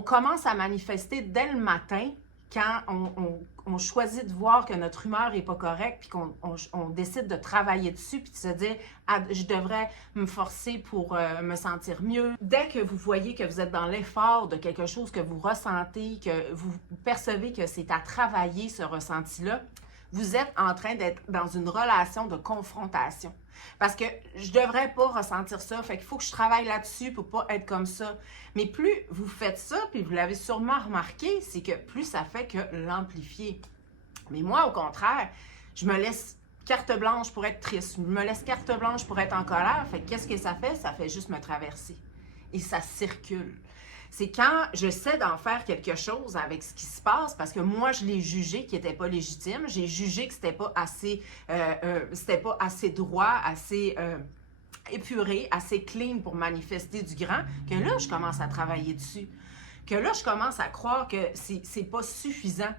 on commence à manifester dès le matin quand on choisit de voir que notre humeur n'est pas correcte, puis qu'on décide de travailler dessus, puis de se dire ah, je devrais me forcer pour me sentir mieux. Dès que vous voyez que vous êtes dans l'effort de quelque chose que vous ressentez, que vous percevez que c'est à travailler ce ressenti-là, vous êtes en train d'être dans une relation de confrontation. Parce que je ne devrais pas ressentir ça, fait qu'il faut que je travaille là-dessus pour pas être comme ça. Mais plus vous faites ça, puis vous l'avez sûrement remarqué, c'est que plus ça fait que l'amplifier. Mais moi, au contraire, je me laisse carte blanche pour être triste, je me laisse carte blanche pour être en colère, fait qu'est-ce que ça fait? Ça fait juste me traverser. Et ça circule. C'est quand je sais d'en faire quelque chose avec ce qui se passe, parce que moi, je l'ai jugé qui n'était pas légitime, j'ai jugé que c'était pas assez droit, assez épuré, assez clean pour manifester du grand, que là, je commence à travailler dessus. Que là, je commence à croire que c'est pas suffisant.